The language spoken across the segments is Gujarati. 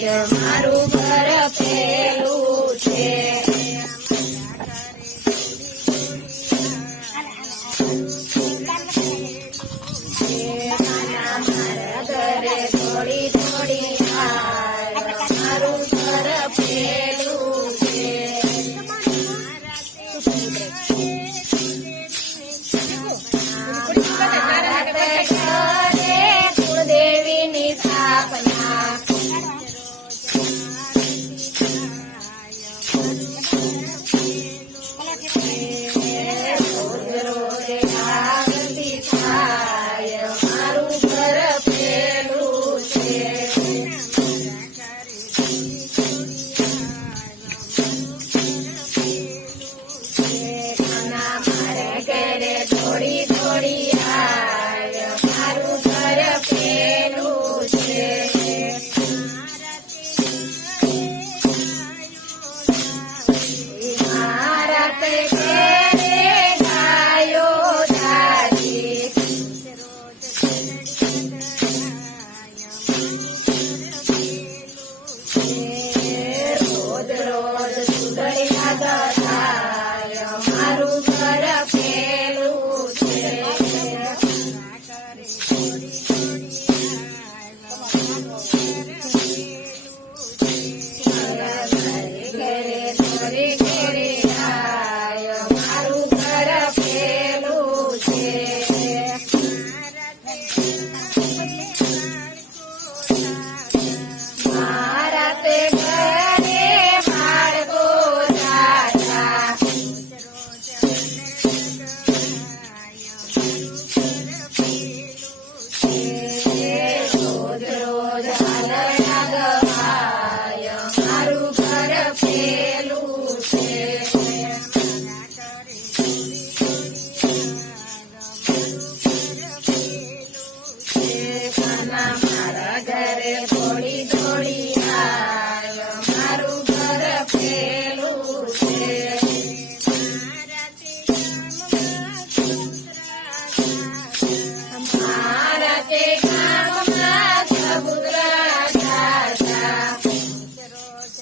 મારું ઘર પેલું છે. મારા ઘરે થોડી થોડી આય મારું ઘર પેલું છે. મારા ઘરે કુળદેવીની સ્થાપના રોજ આરતી થાય મારું ઘર પેલું છે. મારે ઘરે થોડી થોડી આય મારું ઘર પેલું છે. મારા તે ઘરે ગાયો જાજી રોજ રોજ સુધરી થાય મારું ઘર પેલું છે. ઘરે થોડી થોડી આય મારું ઘર પેલું છે. મારા તે ઘરે બાળકો જાજા રોજ રોજ આલણા ગવાય મારું ઘર પેલું છે. મારા ઘરે થોડી થોડી આય મારું ઘર પેલું છે. મારા તે ગામમાં સબુતરા જાજા રોજ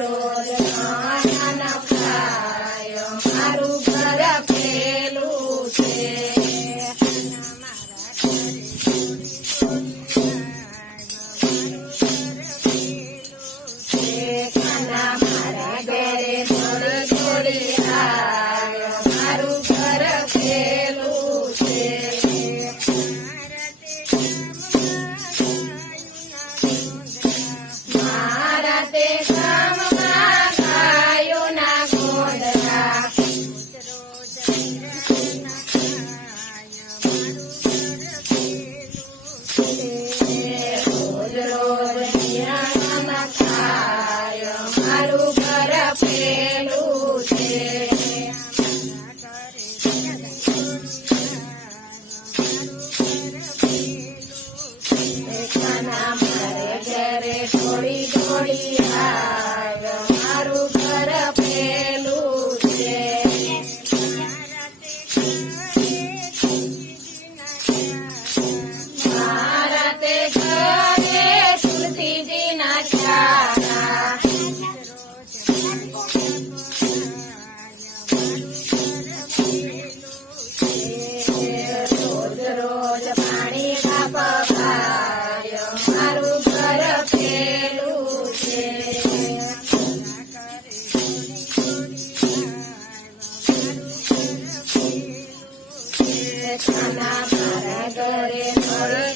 રોજ ખાના ખાય મારું ઘર પેલું છે. મારા ઘરે થોડી થોડી આય મારું ઘર પેલું છે. મારા તે ગામમાં ગાયોના ગોદડા રોજ રોજ નિરાણામાં ખાય મારું ઘર પેલું છે. મારે ઘરે થોડી થોડી આય મારું ઘર પેલું છે. મારા તે ઘરે તુલસીજીના ચારા રોજ રોજ પાણી પપાય મારું ઘર પેલું છે. મારા ઘરે થોડી